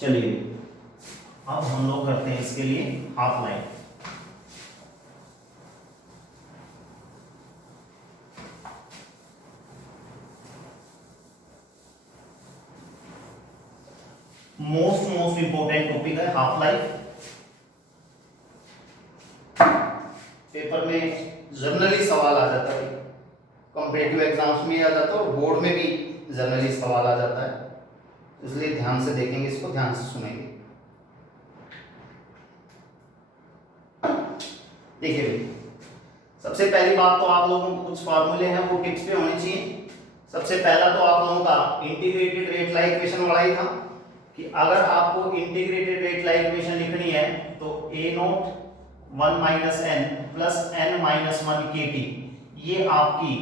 चलिए अब हम लोग करते हैं इसके लिए half life. Most important topic है हाफ लाइफ। पेपर में जनरली सवाल आ जाता है, कॉम्पिटिटिव एग्जाम्स में आ जाता है और बोर्ड में भी जनरली सवाल आ जाता है, इसलिए ध्यान से देखेंगे, इसको ध्यान से सुनेंगे। देखिए भाई, सबसे पहली बात तो आप लोगों को कुछ फार्मूले हैं वो टिप्स पे होने चाहिए। सबसे पहला तो आप लोगों का इंटीग्रेटेड रेट ला इक्वेशन वाला ही था कि अगर आपको इंटीग्रेटेड रेट ला इक्वेशन लिखनी है तो a not 1 minus N plus N minus 1 K T, ये आपकी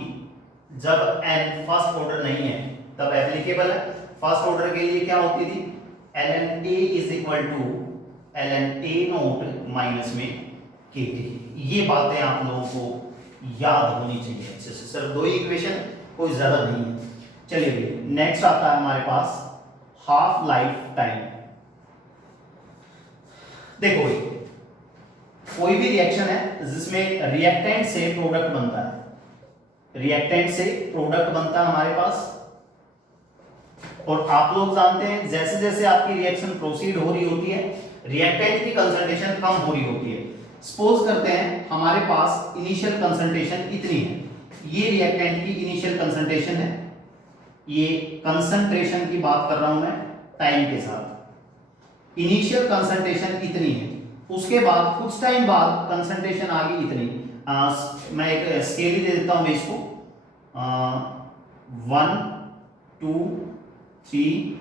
जब n फर्स्ट ऑर्डर नहीं है तब एप्लीकेबल है। फर्स्ट ऑर्डर के लिए क्या होती थी, ln a is equal to ln a not minus में के टी। ये बातें आप लोगों को याद होनी चाहिए अच्छे से, सिर्फ दो ही इक्वेशन, कोई ज्यादा नहीं है। चलिए भाई, नेक्स्ट आता है हमारे पास हाफ लाइफ टाइम। देखो भाई, कोई भी रिएक्शन है जिसमें रिएक्टेंट से प्रोडक्ट बनता है, रिएक्टेंट से प्रोडक्ट बनता है हमारे पास, और आप लोग जानते हैं जैसे जैसे आपकी रिएक्शन प्रोसीड हो रही होती है रिएक्टेंट की कंसंट्रेशन कम हो रही होती है। सपोज करते हैं हमारे पास इनिशियल कंसंट्रेशन इतनी है, ये रिएक्टेंट की इनिशियल कंसंट्रेशन है, ये कंसंट्रेशन की बात कर रहा हूं मैं टाइम के साथ। इनिशियल कंसंट्रेशन इतनी है, उसके बाद कुछ टाइम बाद कंसंट्रेशन आ गई इतनी। मैं एक स्केल ही दे देता हूं इसको, 1 2 3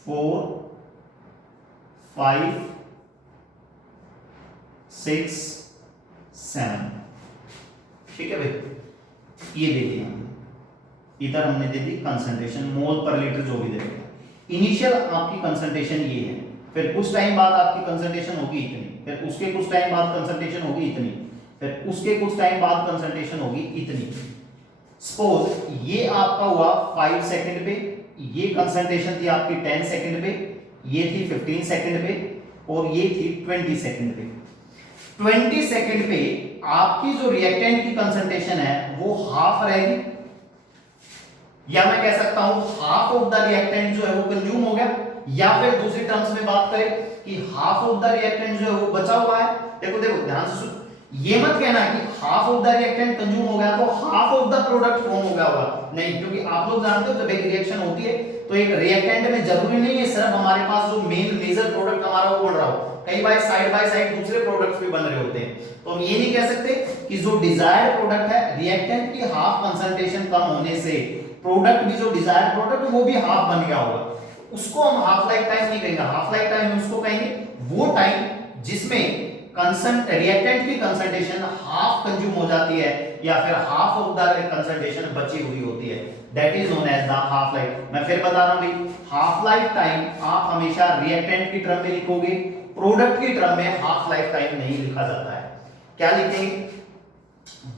4 5 6 7, ठीक है भाई। ये दे दिया हमने, इधर हमने दे दी कंसंट्रेशन मोल पर लीटर जो भी देगा। इनिशियल आपकी कंसंट्रेशन ये है, फिर कुछ टाइम बाद आपकी कंसंट्रेशन होगी इतनी, फिर उसके कुछ टाइम बाद कंसंट्रेशन होगी इतनी, फिर उसके कुछ टाइम बाद कंसंट्रेशन होगी इतनी। सपोज ये आपका हुआ 5 सेकंड पे, ये कंसंट्रेशन थी आपकी 10 सेकंड पे, ये थी 15 सेकंड पे, और ये थी 20 सेकंड पे। 20 सेकंड पे आपकी जो रिएक्टेंट की कंसंट्रेशन है वो हाफ रहेगी, या मैं कह सकता हूं हाफ ऑफ द रिएक्टेंट जो है वो कंज्यूम हो गया, या फिर दूसरी टर्म्स में बात करें कि हाफ ऑफ द रिएक्टेंट जो है वो बचा हुआ है। देखो देखो ध्यान से सुन, ये मत कहना कि half of the reactant consume हो गया तो half of the product form हो गया होगा, नहीं, क्योंकि आप लोग जानते हो जब एक रिएक्शन होती है तो एक रिएक्टेंट में जरूरी नहीं है सिर्फ हमारे पास जो मेन मेजर प्रोडक्ट हमारा वो बन रहा हो, कई बार साइड बाय साइड दूसरे प्रोडक्ट्स भी बन रहे होते हैं। तो हम ये नहीं कह सकते कि जो डिजायर्ड प्रोडक्ट है रिएक्टेंट की हाफ कंसंट्रेशन कम होने से प्रोडक्ट भी जो डिजायर्ड प्रोडक्ट वो भी हाफ बन गया होगा, उसको हम हाफ लाइफ टाइम नहीं कहेंगे। हाफ लाइफ टाइम हम उसको कहेंगे वो टाइम जिसमें रिएक्टेंट की कंसंट्रेशन हाफ कंज्यूम हो जाती है या फिर हाफ ऑफ द कंसंट्रेशन बची हुई होती है, that is known as the half life. मैं फिर बता रहा हूं भाई, हाफ लाइफ टाइम आप हमेशा रिएक्टेंट की टर्म में लिखोगे, प्रोडक्ट की टर्म में हाफ लाइफ टाइम नहीं लिखा जाता है। क्या लिखेंगे,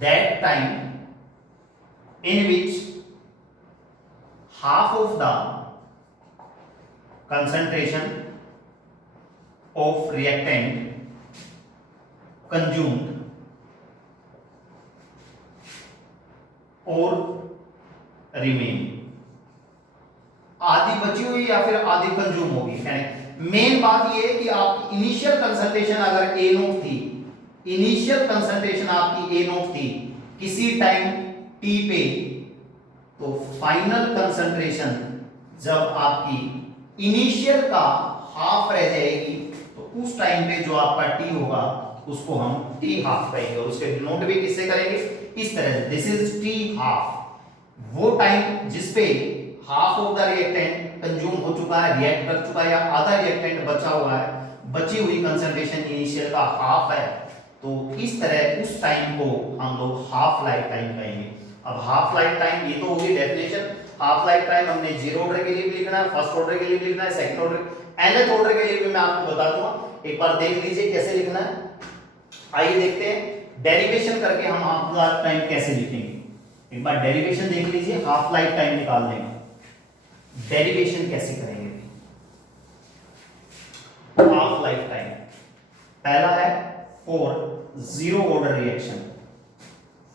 that time in which half of the concentration of reactant consumed or remain, आधी बची हुई या फिर आधी कंज्यूम होगी। मेन बात ये है कि आपकी इनिशियल कंसंट्रेशन अगर ए नोट थी, इनिशियल कंसंट्रेशन आपकी ए नोट थी किसी टाइम टी पे, तो फाइनल कंसंट्रेशन जब आपकी इनिशियल का हाफ रह जाएगी तो उस टाइम पे जो आपका टी होगा उसको हम टी हाफ कहेंगे, और उसके डिनोट भी किससे करेंगे, इस तरह से, दिस इज टी हाफ। वो टाइम जिसपे half of the reactant consume हो चुका है, रिएक्ट कर चुका है, या आधा रिएक्टेंट बचा हुआ है, बची हुई कंसंट्रेशन इनिशियल का हाफ है, तो इस तरह उस टाइम को हम लोग हाफ लाइफ टाइम कहेंगे। अब हाफ लाइफ टाइम ये तो होगी डेफिनेशन। हाफ लाइफ टाइम हमने जीरो ऑर्डर के लिए भी लिखना है, फर्स्ट ऑर्डर के लिए भी लिखना है, सेकंड ऑर्डर, nth ऑर्डर के लिए भी मैं आपको बता दूंगा, एक बार देख लीजिए कैसे लिखना है। आइए देखते हैं डेरिवेशन करके हम हाफ लाइफ टाइम कैसे लिखेंगे। एक बार डेरिवेशन देख लीजिए हाफ लाइफ टाइम निकालने का, डेरिवेशन कैसे करेंगे। Half life time. पहला है for zero order reaction,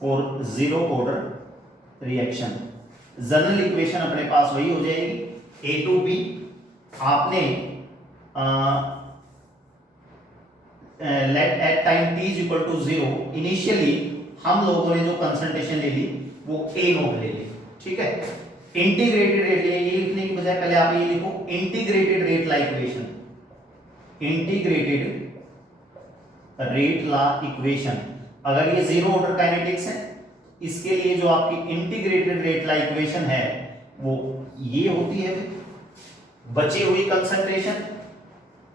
for zero order reaction general equation अपने पास वही हो जाएगी ए टू बी। आपने let at time t is equal to 0, initially हम लोगों ने जो कंसंट्रेशन ले ली वो ए नोट ले ली, ठीक है। इंटीग्रेटेड रेट ये लिखने की बजाय पहले आप ये लिखो integrated rate law equation, integrated rate law equation. अगर ये जीरो ऑर्डर काइनेटिक्स है, इसके लिए जो आपकी इंटीग्रेटेड रेट ला इक्वेशन है वो ये होती है, बची हुई concentration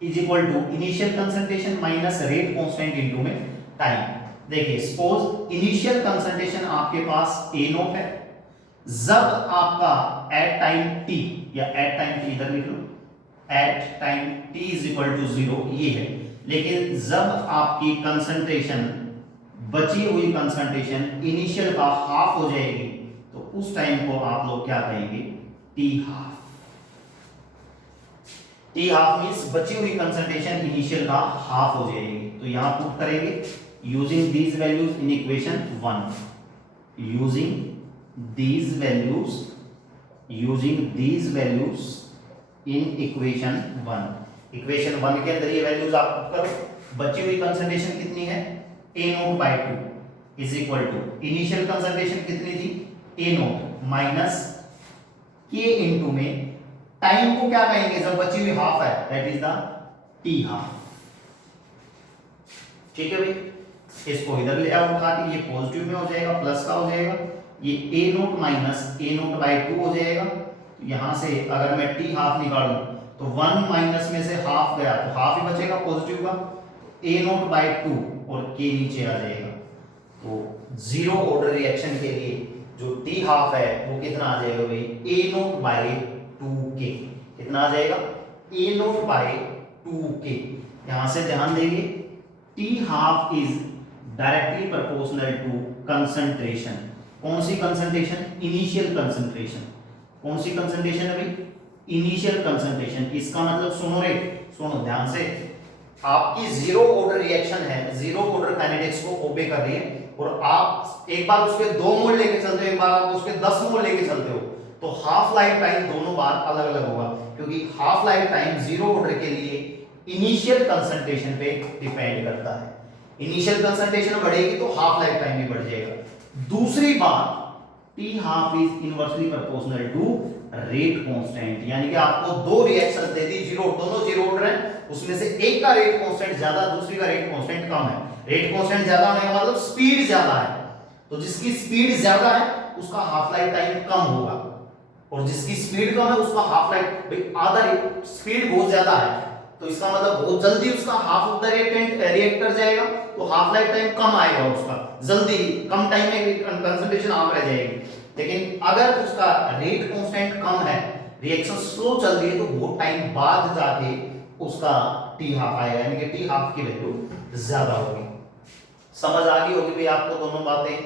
is equal to initial concentration minus rate constant into में टाइम। देखिए सपोज इनिशियल कंसंट्रेशन आपके पास ए नोट है, जब आपका एट टाइम टी या एट टाइम टी इधर लिख लो, at time T is equal to 0 ये है। लेकिन जब आपकी कंसंट्रेशन बची हुई कंसंट्रेशन इनिशियल का हाफ हो जाएगी तो उस टाइम को आप लोग क्या कहेंगे, T half. T half means बची हुई कंसंट्रेशन इनिशियल का हाफ हो जाएगी। तो यहां पुट करेंगे using these values in equation 1, using these values in equation 1। Equation 1 के अंदर ये वैल्यूज आप पुट करो। बची हुई कंसंट्रेशन कितनी है, a not by 2 is equal to initial concentration कितनी थी, a not minus k into में टाइम को क्या कहेंगे जब बची हुई हाफ है, that is the t half. ठीक है भाई, इसको इधर ले आओ उठा के, ये पॉजिटिव में हो जाएगा, प्लस का हो जाएगा, ये a not minus a not by 2 हो जाएगा। यहां से अगर मैं t हाफ निकालूं तो 1 माइनस में से हाफ गया तो हाफ ही बचेगा पॉजिटिव का, a नोट बाय 2 और k नीचे आ जाएगा। तो जीरो ऑर्डर रिएक्शन के लिए जो t हाफ है वो कितना आ जाएगा भाई, a नोट बाय 2k। कितना आ जाएगा, a नोट बाय 2k। यहां से ध्यान देंगे t half is directly proportional to concentration. कौन सी कंसंट्रेशन, इनिशियल कंसंट्रेशन। कौन सी कंसंट्रेशन है भाई, इनिशियल कंसंट्रेशन। इसका मतलब सुनो रे, सुनो ध्यान से, आपकी जीरो ऑर्डर रिएक्शन है, जीरो ऑर्डर काइनेटिक्स को ओबे कर रही है और आप एक बार उसके 2 मोल लेके चलते हो, एक बार आप उसके 10 मोल लेके चलते हो, तो हाफ लाइफ टाइम दोनों बार अलग अलग होगा, क्योंकि half life time zero order के लिए इनिशियल कंसंट्रेशन पे डिपेंड करता है। इनिशियल कंसंट्रेशन बढ़ेगी तो हाफ लाइफ टाइम भी बढ़ जाएगा। दूसरी बात, T half is inversely proportional to rate constant, यानी कि आपको 2 रिएक्शंस दे दी, जीरो, दोनों जीरो ऑर्डर हैं, उसमें से एक का रेट कांस्टेंट ज्यादा, दूसरी का रेट कांस्टेंट कम है। रेट कांस्टेंट ज्यादा होने का मतलब स्पीड ज्यादा है, तो जिसकी स्पीड ज्यादा है उसका हाफ लाइफ टाइम कम होगा, और जिसकी स्पीड कम है उसका हाफ लाइफ, भाई आधा स्पीड बहुत ज्यादा है तो इसका मतलब बहुत जल्दी उसका हाफ ऑफ द रिएक्टर जाएगा, तो हाफ लाइफ टाइम कम आएगा उसका, जल्दी कम टाइम में कंसंट्रेशन आप रह जाएगी। लेकिन अगर उसका रेट कांस्टेंट कम है, रिएक्शन स्लो चल रही है, तो बहुत टाइम बाद जाके उसका टी हाफ आएगा, यानी कि टी हाफ की वैल्यू ज्यादा होगी। समझ आ गई होगी भी आपको दोनों बातें।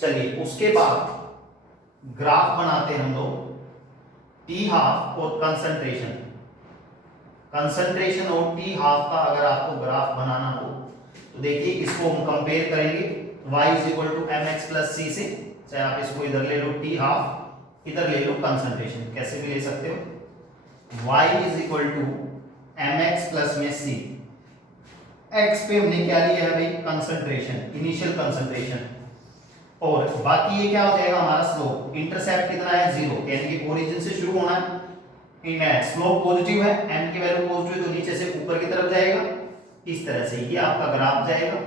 चलिए उसके बाद ग्राफ बनाते हैं हम लोग, टी हाफ और कंसंट्रेशन। कंसंट्रेशन और टी हाफ का अगर आपको ग्राफ बनाना हो तो देखिए इसको हम कंपेयर करेंगे y is equal to mx plus c से, चाहे आप इसको इधर ले लो टी हाफ, इधर ले लो कंसंट्रेशन, कैसे भी ले सकते हो। y is equal to mx plus में c, x पे हमने क्या लिया है भाई, कंसंट्रेशन, इनिशियल कंसंट्रेशन, और बाकी ये क्या हो जाएगा हमारा स्लोप। इंटरसेप्ट कितना है 0, यानी कि ओरिजिन से शुरू होना है, इन स्लोप पॉजिटिव है, m की वैल्यू पॉजिटिव है तो नीचे से ऊपर की तरफ जाएगा, इस तरह से ये आपका ग्राफ जाएगा।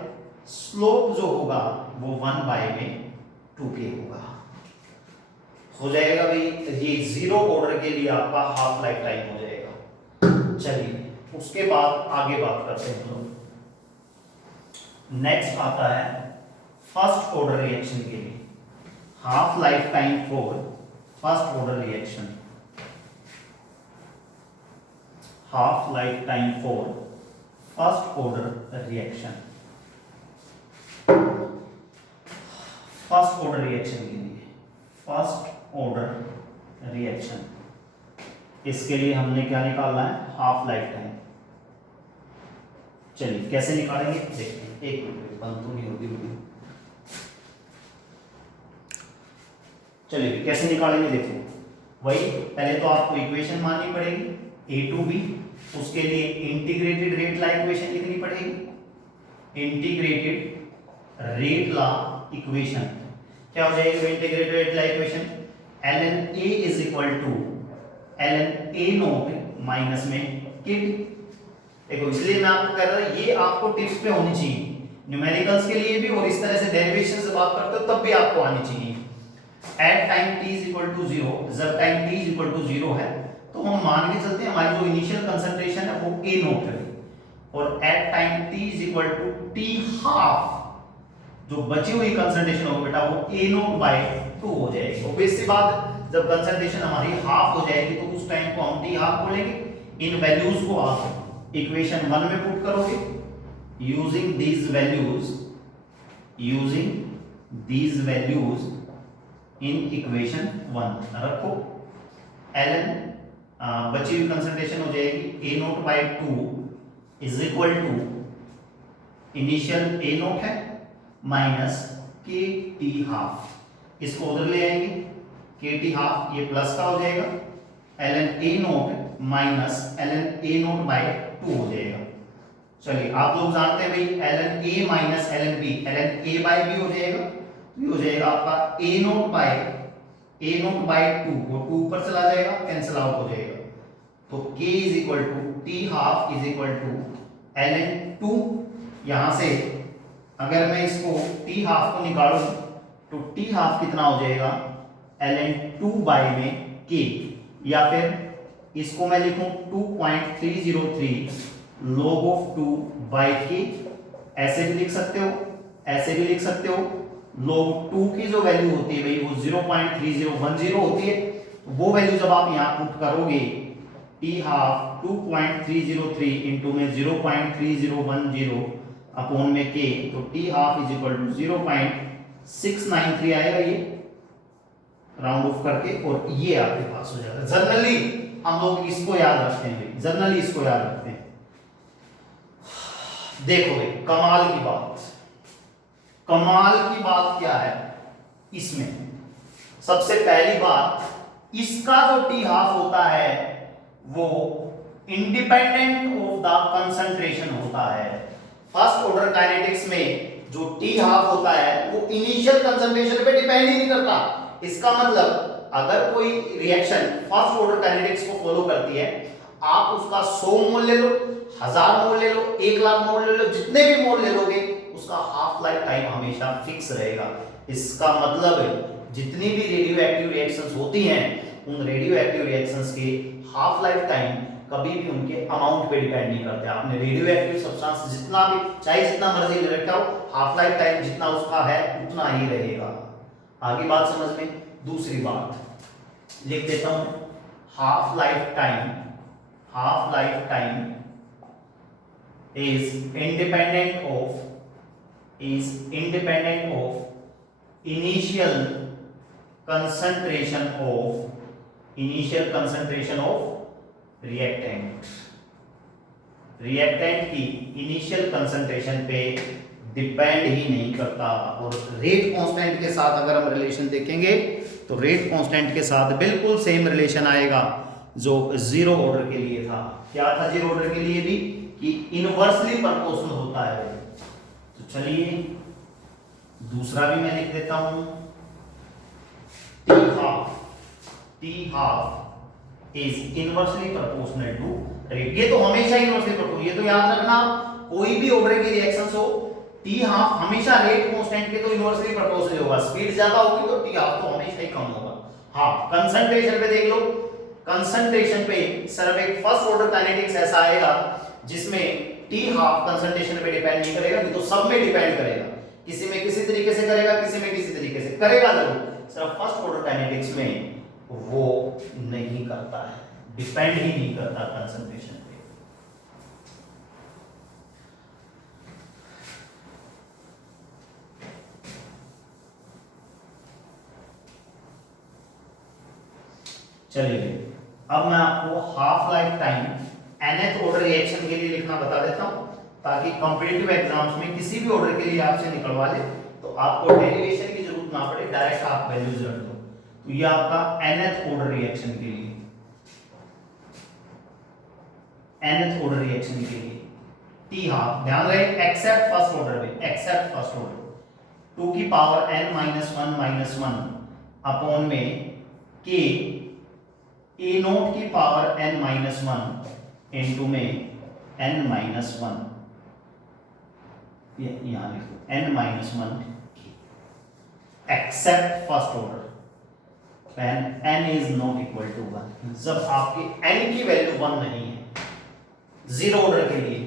स्लोप जो होगा वो 1 बाय में 2k होगा, हो जाएगा भाई। ये जीरो ऑर्डर के लिए आपका हाफ लाइफ टाइम हो जाएगा। चलिए उसके बाद आगे बात करते हैं हम लोग। नेक्स्ट आता है फर्स्ट ऑर्डर रिएक्शन के लिए, half life time for first order reaction, half life time for first order reaction. First order reaction के लिए, फर्स्ट ऑर्डर रिएक्शन, इसके लिए हमने क्या निकालना है, हाफ लाइफ टाइम। चलिए कैसे निकालेंगे देखते हैं। एक मिनट, बंद तो नहीं होगी वीडियो। चलिए कैसे निकालेंगे देखो, वही पहले तो आपको इक्वेशन माननी पड़ेगी a टू b, उसके लिए इंटीग्रेटेड रेट ला इक्वेशन लिखनी पड़ेगी। इंटीग्रेटेड रेट ला इक्वेशन क्या हो जाएगी? Integrated rate law equation ln a is equal to ln a not minus में kd। देखो इसलिए मैं आपको कह रहा हूं ये आपको टिप्स पे होनी चाहिए, न्यूमेरिकल्स के लिए भी, और इस तरह से डेरिवेशन से बात करते हो तब भी आपको आनी चाहिए। At time t is equal to 0, जब time t is equal to 0 है तो हम मान के चलते हैं हमारी जो इनिशियल कंसंट्रेशन है वो a नॉट है, और at time t is equal to t half, जो बची हुई कंसंट्रेशन होगी बेटा वो a नॉट बाय 2 हो जाएगी। ऑब्वियस सी बात, जब कंसंट्रेशन हमारी हाफ हो जाएगी तो उस टाइम को हम t हाफ बोलेंगे। इन वैल्यूज को आप इक्वेशन 1 में पुट करोगे, using these values in equation 1 रखो। ln बची हुई कंसंट्रेशन हो जाएगी a not by 2 is equal to initial a not है माइनस के टी हाफ, इसको उधर ले आएंगे, के टी हाफ ये प्लस का हो जाएगा, ln a not minus ln a not by 2 हो जाएगा। चलिए आप लोग जानते हैं भाई ln a minus ln b, ln a by b हो जाएगा, ये हो जाएगा आपका a नॉट बाय 2, वो 2 ऊपर चला जाएगा, कैंसिल आउट हो जाएगा, तो k is equal to t half is equal to ln 2। यहां से अगर मैं इसको t हाफ को निकालूं तो t हाफ कितना हो जाएगा? ln 2 बाय में k, या फिर इसको मैं लिखूं 2.303 log ऑफ 2 बाय k, ऐसे भी लिख सकते हो, ऐसे भी लिख सकते हो। log 2 की जो वैल्यू होती है भाई वो 0.3010 होती है, वो वैल्यू जब आप यहां पुट करोगे t हाफ 2.303 इंटू में 0.3010 अपॉन में k, तो t half is equal to 0.693 आएगा ये राउंड ऑफ करके, और ये आपके पास हो जाएगा। जनरली हम लोग इसको याद रखते हैं, जनरली इसको याद रखते हैं। देखो भाई कमाल की बात क्या है इसमें? सबसे पहली बात, इसका जो टी हाफ होता है वो इंडिपेंडेंट ऑफ द कंसंट्रेशन होता है। फर्स्ट ऑर्डर काइनेटिक्स में जो टी हाफ होता है वो इनिशियल कंसंट्रेशन पे डिपेंड ही नहीं करता। इसका मतलब अगर कोई रिएक्शन फर्स्ट ऑर्डर काइनेटिक्स को फॉलो करती है, आप उसका 100 मोल ले लो, 1000 मोल ले लो, 1 लाख मोल ले लो, जितने भी मोल ले लोगे उसका हाफ लाइफ टाइम हमेशा फिक्स रहेगा। इसका मतलब जितनी भी रेडियो एक्टिव रिएक्शंस होती हैं उन रेडियो एक्टिव रिएक्शंस के हाफ लाइफ टाइम कभी भी उनके अमाउंट पे डिपेंड नहीं करते। आपने रेडियो एक्टिव सब्सटेंस जितना भी चाहे जितना मर्जी ले रखा हो, हाफ लाइफ टाइम जितना उसका है उतना ही रहेगा। आगे बात समझ में। दूसरी बात लिख देता हूं, half life time is independent of initial concentration of reactant की इनिशियल कंसंट्रेशन पे डिपेंड ही नहीं करता। और रेट कांस्टेंट के साथ अगर हम रिलेशन देखेंगे तो रेट कांस्टेंट के साथ बिल्कुल सेम रिलेशन आएगा जो जीरो ऑर्डर के लिए था। क्या था जीरो ऑर्डर के लिए भी? कि इनवर्सली प्रोपोर्शनल होता है। तो चलिए दूसरा भी मैं लिख देता हूं, T half is inversely proportional to rate. ये तो हमेशा इनवर्सली प्रोपोर्शनल, ये तो याद रखना, कोई भी ऑर्डर की रिएक्शंस हो टी हाफ हमेशा रेट कांस्टेंट के तो इनवर्सली प्रोपोर्शनल होगा। स्पीड ज्यादा होगी तो टी हाफ तो हमेशा ही कम होगा। हाँ, कंसंट्रेशन पे देख लो, कंसंट्रेशन पे सिर्फ एक फर्स्ट ऑर्डर काइनेटिक्स ऐसा आएगा जिसमें टी हाफ कंसंट्रेशन पे डिपेंड नहीं करेगा, नहीं तो सब में डिपेंड करेगा। किसी में किसी तरीके से करेगा, किसी में किसी तरीके से करेगा जरूर, सिर्फ फर्स्ट ऑर्डर काइनेटिक्स में वो नहीं करता है, डिपेंड ही नहीं करता कंसंट्रेशन पे। चलिए अब मैं आपको half life time nth order reaction के लिए लिखना बता देता हूं। ताकि कॉम्पिटिटिव एग्जाम्स में किसी भी ऑर्डर के लिए आपसे निकलवा ले तो आपको डेरिवेशन की जरूरत ना पड़े, डायरेक्ट आप वैल्यूज रख दो। तो ये आपका nth ऑर्डर रिएक्शन के लिए, nth ऑर्डर रिएक्शन के लिए टी हाफ, ध्यान रहे एक्सेप्ट फर्स्ट ऑर्डर में, एक्सेप्ट फर्स्ट ऑर्डर 2 की power n minus one upon में k a नोट की power n minus one into में n माइनस वन, यहां लिखो n minus one accept first order when n is not equal to 1, जब आपकी n की value 1 नहीं है, जीरो ऑर्डर के लिए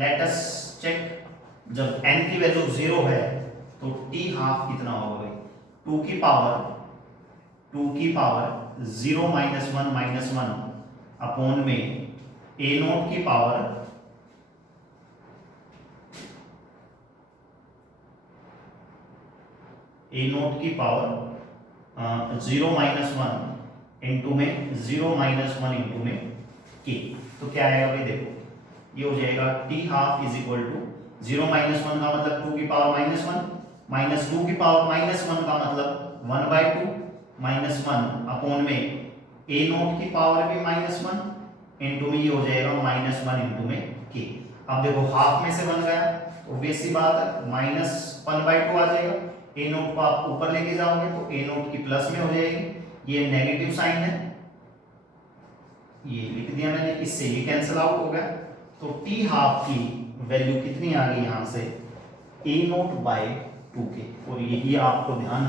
लेट अस चेक, जब n की वैल्यू 0 है तो t हाफ कितना होगा भाई, 2 की पावर 0 माइनस वन अपॉन में a नोट की power zero minus one into में 0 माइनस वन इंटू में k, तो क्या आएगा भाई, देखो ये हो जाएगा t half is equal to 0 minus one का मतलब 2 की पावर माइनस वन, माइनस 2 की पावर माइनस वन का मतलब 1/2 माइनस वन अपॉन में a नोट की पावर भी माइनस वन इंटू में ये हो जाएगा माइनस वन इंटू में k। अब देखो हाफ में से बन गया, ऑब्वियस सी बात है माइनस 1/2 आ जाएगा, a नोट को आप ऊपर लेके जाओगे तो a नोट की प्लस में हो जाएगी, ये नेगेटिव साइन है, ये लिख दिया मैंने, इससे ये कैंसिल आउट हो गया, तो t हाफ की वैल्यू कितनी आ गई यहां से a नोट बाय 2k, और यही आपको ध्यान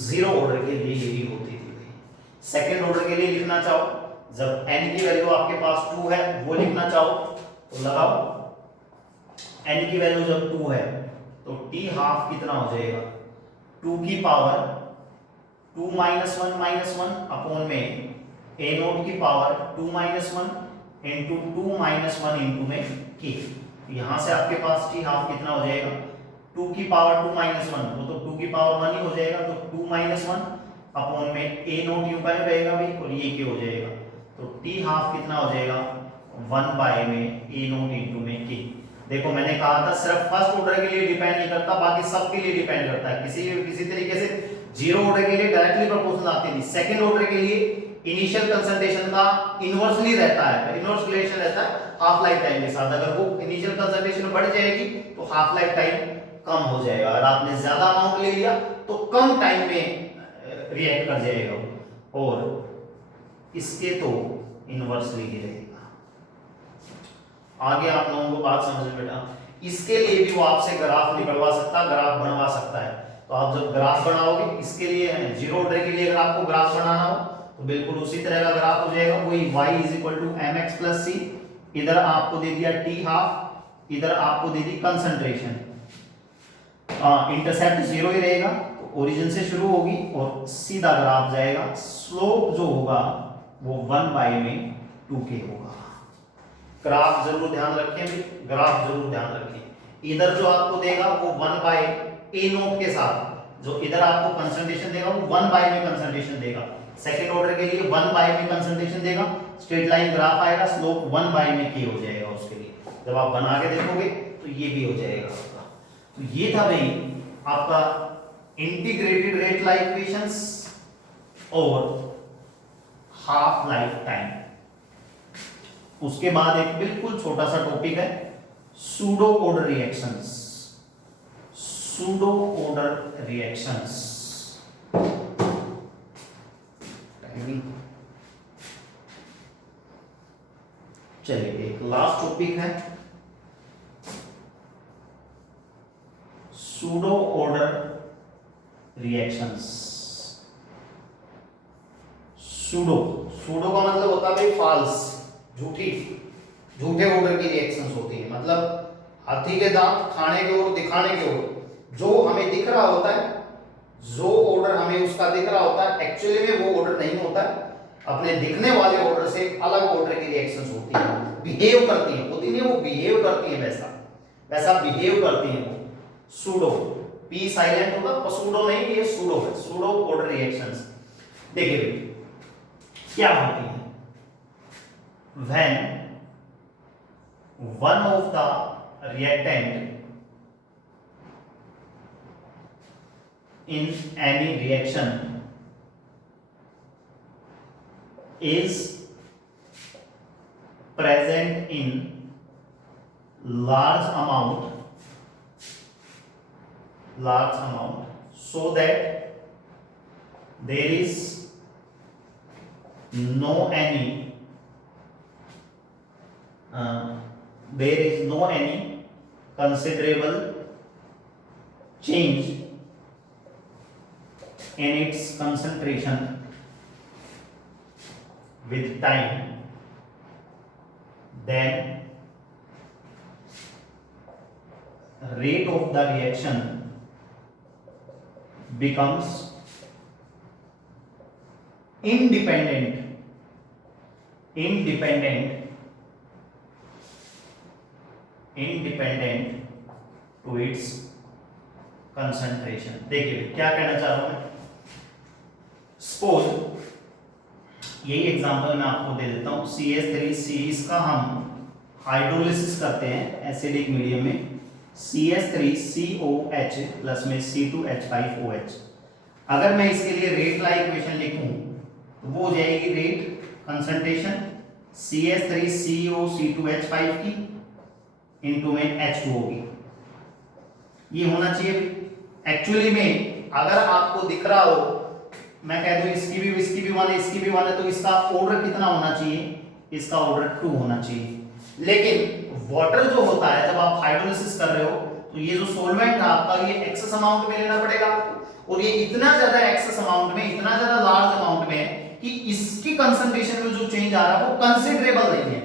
जीरो ऑर्डर के लिए यही होती थी। सेकंड ऑर्डर के लिए लिखना चाहो, जब n की वैल्यू आपके पास 2 है वो लिखना चाहो तो लगाओ, n की वैल्यू जब 2 है तो t हाफ कितना हो जाएगा, 2 की पावर 2 माइनस वन अपॉन में a नोट की power 2 minus one into 2 minus one into में k, यहां से आपके पास t हाफ कितना हो जाएगा, 2 की पावर 2 माइनस वन, वो तो 2 की पावर 1 ही हो जाएगा, तो 2 माइनस वन अपॉन में a नोट यूं का रहेगा भाई और ये k हो जाएगा, तो t हाफ कितना हो जाएगा 1 बाय में a नोट इंटू में k। देखो मैंने कहा था सिर्फ फर्स्ट ऑर्डर के लिए डिपेंड नहीं करता, बाकी सब के लिए डिपेंड करता है, किसी तरीके से जीरो ऑर्डर के लिए डायरेक्टली प्रोपोर्शनल आती नहीं, सेकंड ऑर्डर के लिए इनिशियल कंसंट्रेशन का इनवर्सली रहता है, इनवर्स रिलेशन रहता है हाफ लाइफ टाइम के साथ, अगर वो इनिशियल कंसंट्रेशन बढ़ जाएगी तो हाफ लाइफ टाइम कम हो जाएगा, अगर आपने ज्यादा अमाउंट ले लिया तो कम टाइम में रिएक्ट कर जाएगा, और इसके तो इनवर्सली ही रहेगा। आगे आप लोगों को बात समझ में बेटा, इसके लिए भी वो आपसे ग्राफ निकलवा सकता, ग्राफ बनवा सकता है, तो आप जब ग्राफ बनाओगे इसके लिए जीरो ऑर्डर के लिए अगर आपको ग्राफ बनाना हो तो बिल्कुल उसी तरह का ग्राफ हो जाएगा, वही y mx + c, इधर आपको दे दिया t हाफ, इधर आपको दे दी कंसंट्रेशन, इंटरसेप्ट 0 ही रहेगा, तो ओरिजिन से शुरू होगी और सीधा ग्राफ जाएगा, स्लोप जो होगा वो 1 बाय में 2k होगा। ग्राफ जरूर ध्यान रखें, ग्राफ जरूर ध्यान रखें, इधर जो आपको देगा वो 1 बाय a नोट के साथ, जो इधर आपको कंसंट्रेशन देगा वो 1 बाय में कंसंट्रेशन देगा, सेकंड ऑर्डर के लिए 1 बाय में कंसंट्रेशन देगा, स्ट्रेट लाइन ग्राफ आएगा, स्लोप 1 बाय में k हो जाएगा उसके लिए, जब आप बना के देखोगे तो ये भी हो जाएगा आपका। तो ये था भाई आपका इंटीग्रेटेड रेट लाइफ इक्वेशंस और हाफ लाइफ टाइम। उसके बाद एक बिल्कुल छोटा सा टॉपिक है pseudo order reactions, pseudo order reactions. चलिए एक लास्ट टॉपिक है सूडो ऑर्डर रिएक्शंस। सूडो का मतलब होता है भाई फॉल्स, झूठे ऑर्डर की रिएक्शंस होती है, मतलब हाथी के दांत खाने के ओर दिखाने के ओर, जो हमें दिख रहा होता है, जो ऑर्डर हमें उसका दिख रहा होता है एक्चुअली में वो ऑर्डर नहीं होता है, अपने दिखने वाले ऑर्डर से अलग ऑर्डर की रिएक्शंस होती है, बिहेव करती है, होती नहीं वो बिहेव करती है, वैसा बिहेव करती है वो। सूडो, पी साइलेंट होगा, पसूडो नहीं, ये सूडो है, सूडो ऑर्डर रिएक्शंस। देखिए क्या होती है, when one of the reactant in any reaction is present in large amount so that there is no any considerable change in its concentration with time, then rate of the reaction becomes independent to its concentration। देखिए क्या कहना चाह रहा हूं मैं, suppose यही example मैं आपको दे देता हूं, CH3C इसका हम हाइड्रोलिसिस करते हैं एसिडिक मीडियम में, CH3COH प्लस में C2H5OH। अगर मैं इसके लिए रेट ला इक्वेशन लिखूं तो वो हो जाएगी रेट कंसंट्रेशन CH3COC2H5 की इनटू में H2 होगी, ये होना चाहिए। एक्चुअली में अगर आपको दिख रहा हो, मैं कह दूं इसकी भी वन है, इसकी भी वन है, तो इसका ऑर्डर कितना होना चाहिए, इसका ऑर्डर 2 होना चाहिए। लेकिन वाटर जो होता है जब आप हाइड्रोलिसिस कर रहे हो तो ये जो सॉल्वेंट है आपका ये एक्सेस अमाउंट में लेना पड़ेगा आपको, और ये इतना ज्यादा एक्सेस अमाउंट में, इतना ज्यादा लार्ज अमाउंट में कि इसकी कंसंट्रेशन में जो चेंज आ रहा है वो कंसिडरेबल नहीं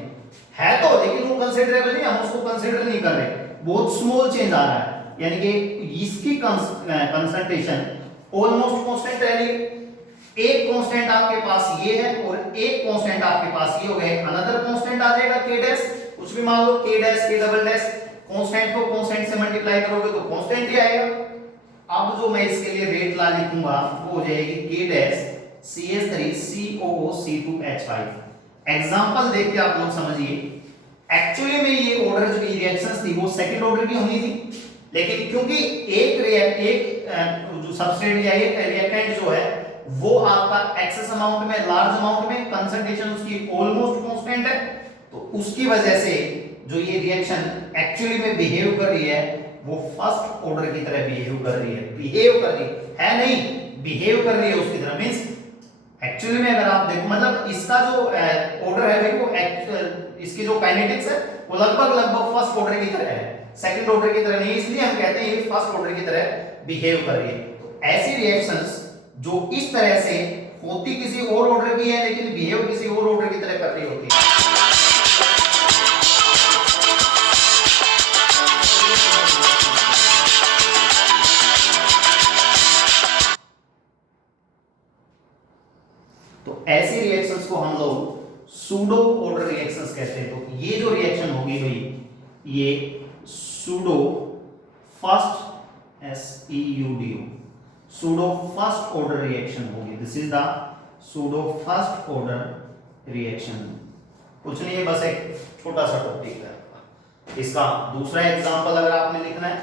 है तो, लेकिन वो कंसिडरेबल नहीं, हम उसको कंसीडर नहीं कर रहे, बहुत स्मॉल चेंज आ रहा है, यानी कि इसकी कंसंट्रेशन ऑलमोस्ट कांस्टेंट रह रही है। एक कांस्टेंट आपके पास ये है और एक कांस्टेंट आपके पास ये हो गया, अनदर कांस्टेंट आ जाएगा k डैश, कुछ भी मान लो k dash k double dash, constant को कांस्टेंट से मल्टीप्लाई करोगे तो कांस्टेंट ही आएगा। अब जो मैं इसके लिए रेट ला लिखूंगा वो हो जाएगी k डैश CH3COOC2H5। एग्जांपल देख के आप लोग समझिए, एक्चुअली में ये ऑर्डर जो रिएक्शंस थी वो सेकंड ऑर्डर की होनी थी, लेकिन क्योंकि एक जो सबस्ट्रेट या एक रिएक्टेंट जो है वो आपका एक्सेस अमाउंट में, लार्ज अमाउंट में, कंसंट्रेशन उसकी ऑलमोस्ट कांस्टेंट है, तो उसकी वजह से जो ये रिएक्शन एक्चुअली में बिहेव कर रही है वो फर्स्ट ऑर्डर की तरह बिहेव कर रही है नहीं, बिहेव कर रही है उसकी तरह। मींस एक्चुअली में अगर आप देखो, मतलब इसका जो ऑर्डर है भाई वो इसकी जो काइनेटिक्स है वो लगभग फर्स्ट ऑर्डर की तरह है, सेकंड ऑर्डर की तरह नहीं, इसलिए हम कहते हैं ये फर्स्ट ऑर्डर की तरह बिहेव कर रही है। तो ऐसी रिएक्शंस जो इस तरह से होती किसी और ऑर्डर की है लेकिन बिहेव किसी और ऑर्डर की तरह कर रही होती है, तो ऐसी रिएक्शंस को हम लोग सूडो ऑर्डर रिएक्शंस कहते हैं। तो ये जो रिएक्शन होगी भाई, ये pseudo first SEUDO pseudo first order reaction होगी। This is the pseudo first order reaction. कुछ नहीं है, बस एक छोटा सा टॉपिक है। इसका दूसरा एग्जांपल अगर आपने लिखना है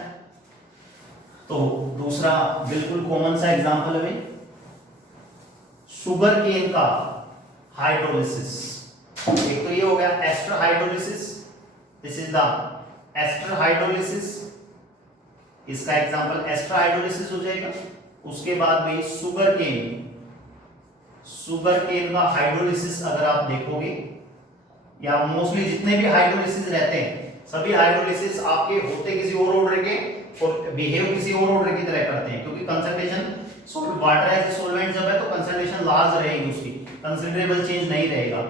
तो दूसरा बिल्कुल कॉमन सा एग्जांपल है भाई, शुगर केन का हाइड्रोलिसिस। एक तो ये हो गया ester hydrolysis, this is the ester hydrolysis, इसका एग्जांपल एस्टर हाइड्रोलिसिस हो जाएगा। उसके बाद भी शुगर केन का हाइड्रोलिसिस अगर आप देखोगे, या मोस्टली जितने भी हाइड्रोलिसिस रहते हैं सभी हाइड्रोलिसिस आपके होते किसी और ऑर्डर के और बिहेव किसी और ऑर्डर की तरह करते हैं, क्योंकि कंसंट्रेशन वाटर एज सॉल्वेंट जब है तो कंसंट्रेशन लार्ज रहेगी, उसकी कंसिडरेबल चेंज नहीं रहेगा।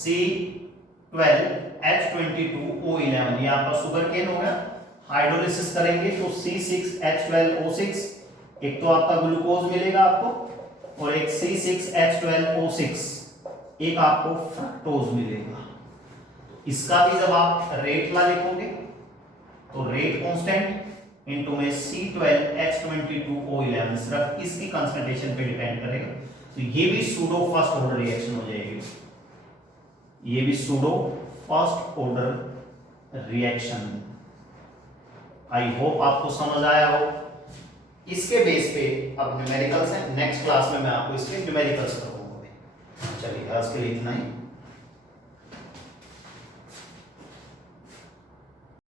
C12H22O11 ये आपका शुगर केन हो गया। हाइड्रोलिसिस करेंगे तो C6H12O6, एक तो आपका ग्लूकोज मिलेगा आपको और एक C6H12O6, एक आपको फ्रक्टोज मिलेगा। इसका भी जब आप रेट ला लिखोगे तो रेट कांस्टेंट इनटू में C12H22O11, सिर्फ इसकी कंसंट्रेशन पे डिपेंड करेगा। तो ये भी सूडो फर्स्ट ऑर्डर रिएक्शन हो जाएगी, ये भी pseudo first order reaction I hope आपको समझ आया हो। इसके बेस पे अब न्यूमेरिकल्स हैं, नेक्स्ट क्लास में मैं आपको इसके न्यूमेरिकल्स कराऊंगा। चलिए आज के लिए इतना ही।